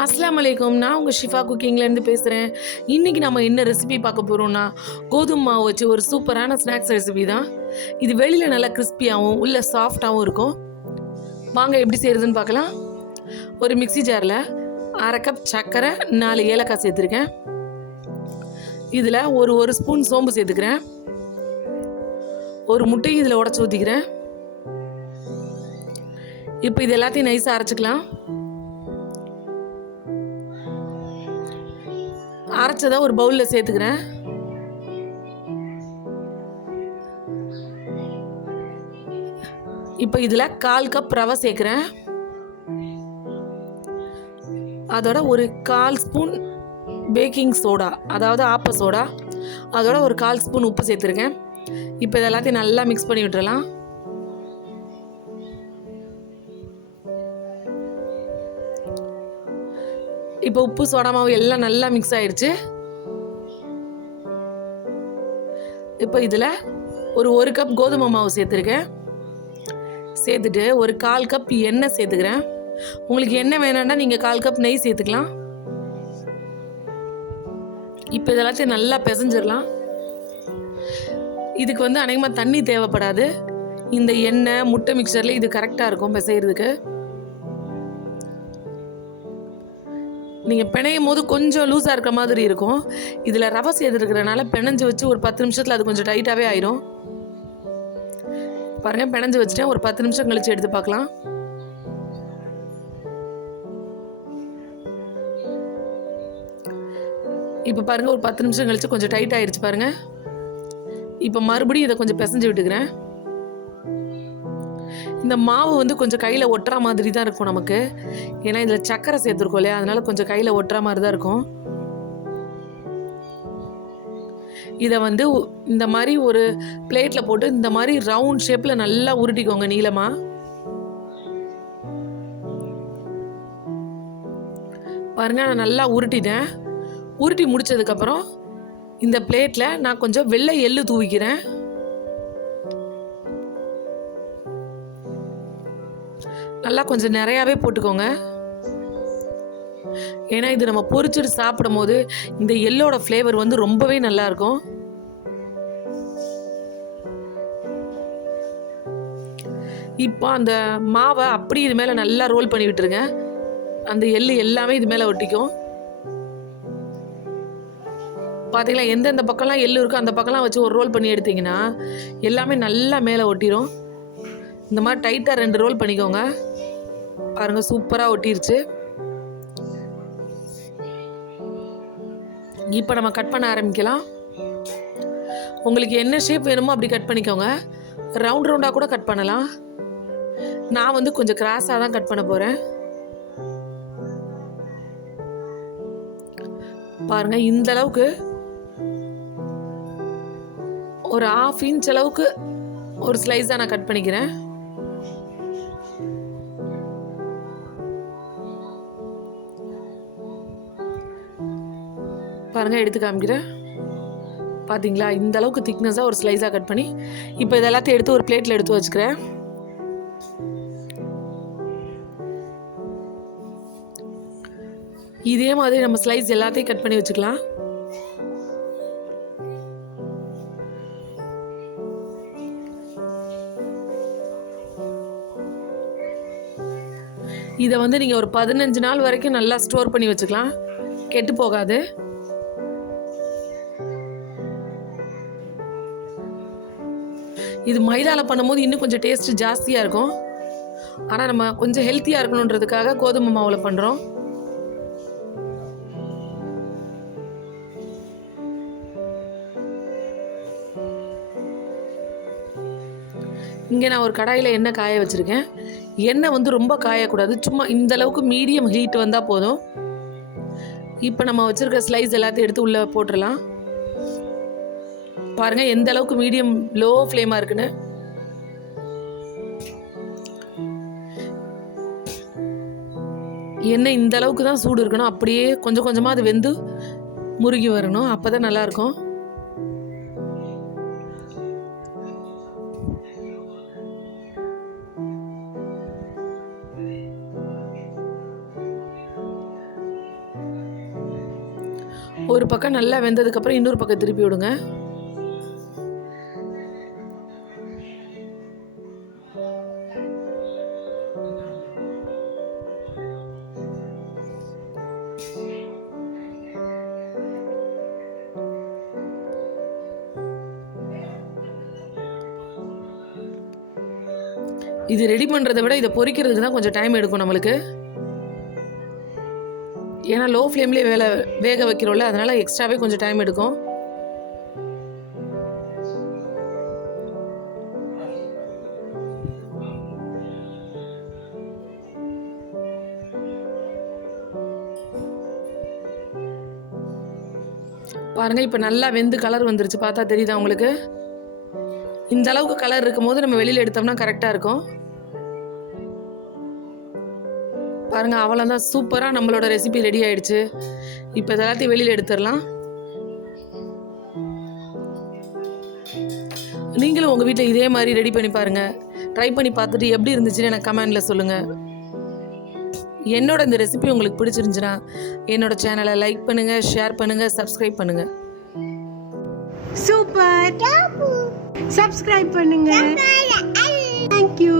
அஸ்ஸலாமு அலைக்கும். நான் உங்கள் ஷிஃபா குக்கிங்லேருந்து பேசுகிறேன். இன்றைக்கி நம்ம என்ன ரெசிபி பார்க்க போகிறோம்னா, கோதுமை மாவு வச்சு ஒரு சூப்பரான ஸ்நாக்ஸ் ரெசிபி தான். இது வெளியில் நல்லா கிறிஸ்பியாகவும் உள்ள சாஃப்டாகவும் இருக்கும். வாங்க எப்படி செய்கிறதுன்னு பார்க்கலாம். ஒரு மிக்ஸி ஜாரில் 1/2 கப் சர்க்கரை, 4 ஏலக்காய் சேர்த்துருக்கேன். இதில் ஒரு ஸ்பூன் சோம்பு சேர்த்துக்கிறேன். ஒரு முட்டையும் இதில் உடச்சி ஊற்றிக்கிறேன். இப்போ இது எல்லாத்தையும் நைஸாக அரைச்சிக்கலாம். அரைச்சதை ஒரு பவுலில் சேர்த்துக்கிறேன். இப்போ இதில் 1/4 கப் ரவை சேர்க்குறேன். அதோட ஒரு 1/4 ஸ்பூன் பேக்கிங் சோடா, அதாவது ஆப்ப சோடா, அதோட ஒரு 1/4 ஸ்பூன் உப்பு சேர்த்துருக்கேன். இப்போ இது எல்லாத்தையும் நல்லா மிக்ஸ் பண்ணி விட்டுறலாம். இப்போ உப்பு சோடா மாவு எல்லாம் நல்லா மிக்ஸ் ஆயிடுச்சு. இப்போ இதில் ஒரு கப் கோதுமை மாவு சேர்த்துருக்கேன். சேர்த்துட்டு ஒரு 1/4 கப் எண்ணெய் சேர்த்துக்கிறேன். உங்களுக்கு எண்ணெய் வேணும்னா நீங்கள் 1/4 கப் நெய் சேர்த்துக்கலாம். இப்போ இதெல்லாத்தையும் நல்லா பிசைஞ்சிடலாம். இதுக்கு அநேகமாக தண்ணி தேவைப்படாது. இந்த எண்ணெய் முட்டை மிக்சரில் இது கரெக்டாக இருக்கும் பிசைகிறதுக்கு. நீங்கள் பிணையும் போது கொஞ்சம் லூஸாக இருக்கிற மாதிரி இருக்கும். இதில் ரவை சேர்த்துருக்கிறனால பிணைஞ்சு வச்சு ஒரு 10 நிமிஷத்தில் அது கொஞ்சம் டைட்டாகவே ஆயிரும். பாருங்கள், பிணைஞ்சு வச்சுட்டேன். ஒரு 10 நிமிஷம் கழித்து எடுத்து பார்க்கலாம். இப்போ பாருங்கள், ஒரு 10 நிமிஷம் கழித்து கொஞ்சம் டைட் ஆயிடுச்சு பாருங்கள். இப்போ மறுபடியும் இதை கொஞ்சம் பிசைஞ்சு விட்டுக்கிறேன். இந்த மாவு கொஞ்சம் கையில் ஒட்டுற மாதிரி தான் இருக்கும் நமக்கு. ஏன்னா இதில் சர்க்கரை சேர்த்துருக்கோம் இல்லையா, அதனால கொஞ்சம் கையில் ஒட்டுற மாதிரி தான் இருக்கும். இதை இந்த மாதிரி ஒரு பிளேட்டில் போட்டு இந்த மாதிரி ரவுண்ட் ஷேப்பில் நல்லா உருட்டிக்கோங்க நீளமாக. பாருங்க, நான் நல்லா உருட்டிட்டேன். உருட்டி முடிச்சதுக்கப்புறம் இந்த பிளேட்டில் நான் கொஞ்சம் வெள்ளை எள்ளு தூவிக்கிறேன். நல்லா கொஞ்சம் நிறையாவே போட்டுக்கோங்க. ஏன்னா இது நம்ம பொரிச்சுட்டு சாப்பிடும் போது இந்த எள்ளோட ஃப்ளேவர் ரொம்பவே நல்லா இருக்கும். இப்போ அந்த மாவை அப்படி இது மேலே நல்லா ரோல் பண்ணி விட்டுருங்க. அந்த எள்ளு எல்லாமே இது மேலே ஒட்டிக்கும். பார்த்தீங்களா, எந்தெந்த பக்கம்லாம் எள்ளு இருக்கோ அந்த பக்கம்லாம் வச்சு ஒரு ரோல் பண்ணி எடுத்தீங்கன்னா எல்லாமே நல்லா மேலே ஒட்டிடும். இந்த மாதிரி டைட்டாக 2 ரோல் பண்ணிக்கோங்க. பாருங்கள், சூப்பராக ஒட்டிருச்சு. இப்போ நம்ம கட் பண்ண ஆரம்பிக்கலாம். உங்களுக்கு என்ன ஷேப் வேணுமோ அப்படி கட் பண்ணிக்கோங்க. ரவுண்டாக கூட கட் பண்ணலாம். நான் கொஞ்சம் கிராஸாக தான் கட் பண்ண போகிறேன். பாருங்கள், இந்த அளவுக்கு ஒரு 1/2 இன்ச் அளவுக்கு ஒரு ஸ்லைஸாக நான் கட் பண்ணிக்கிறேன். பாருங்கள், எடுத்து காமிக்கிறேன். பார்த்தீங்களா, இந்த அளவுக்கு திக்னஸாக ஒரு ஸ்லைஸாக கட் பண்ணி இப்போ இதெல்லாத்தையும் எடுத்து ஒரு பிளேட்டில் எடுத்து வச்சுக்கிறேன். இதே மாதிரி நம்ம ஸ்லைஸ் எல்லாத்தையும் கட் பண்ணி வச்சுக்கலாம். இதை நீங்கள் ஒரு 15 நாள் வரைக்கும் நல்லா ஸ்டோர் பண்ணி வச்சுக்கலாம். கெட்டு போகாது. இது மைதாவில் பண்ணும்போது இன்னும் கொஞ்சம் டேஸ்ட்டு ஜாஸ்தியாக இருக்கும். ஆனால் நம்ம கொஞ்சம் ஹெல்த்தியாக இருக்கணுன்றதுக்காக கோதுமை மாவில் பண்ணுறோம். இங்கே நான் ஒரு கடாயில் எண்ணெய் காய வச்சுருக்கேன். எண்ணெய் ரொம்ப காயக்கூடாது. சும்மா இந்த அளவுக்கு மீடியம் ஹீட் வந்தால் போதும். இப்போ நம்ம வச்சுருக்க ஸ்லைஸ் எல்லாத்தையும் எடுத்து உள்ளே போட்டுடலாம். பாருங்கள், எந்த அளவுக்கு மீடியம் லோ ஃப்ளேமாக இருக்குன்னு. எண்ணெய் இந்த அளவுக்கு தான் சூடு இருக்கணும். அப்படியே கொஞ்சம் கொஞ்சமாக அது வெந்து முருகி வரணும். அப்போ தான் நல்லாயிருக்கும். ஒரு பக்கம் நல்லா வெந்ததுக்கப்புறம் இன்னொரு பக்கம் திருப்பி விடுங்க. இது ரெடி பண்ணுறதை விட இதை பொரிக்கிறதுக்கு தான் கொஞ்சம் டைம் எடுக்கும் நம்மளுக்கு. ஏன்னா லோ ஃப்ளேம்லேயே வேக வைக்கிறோம்ல, அதனால் எக்ஸ்ட்ராவே கொஞ்சம் டைம் எடுக்கும். பாருங்கள், இப்போ நல்லா வெந்து கலர் வந்துருச்சு. பார்த்தா தெரியுதா உங்களுக்கு? இந்த அளவுக்கு கலர் இருக்கும் போது நம்ம வெளியில் எடுத்தோம்னா கரெக்டாக இருக்கும். பாருங்கள், அவ்வளோதான், சூப்பராக நம்மளோட ரெசிபி ரெடி ஆயிடுச்சு. இப்போ இதெல்லாத்தையும் வெளியில் எடுத்துடலாம். நீங்களும் உங்கள் வீட்டில் இதே மாதிரி ரெடி பண்ணி பாருங்கள். ட்ரை பண்ணி பார்த்துட்டு எப்படி இருந்துச்சுன்னு எனக்கு கமெண்டில் சொல்லுங்கள். என்னோட இந்த ரெசிபி உங்களுக்கு பிடிச்சிருந்துச்சுன்னா என்னோட சேனலை லைக் பண்ணுங்கள், ஷேர் பண்ணுங்கள், சப்ஸ்கிரைப் பண்ணுங்கள். சூப்பர். சப்ஸ்கிரைப் பண்ணுங்க. தேங்க்யூ.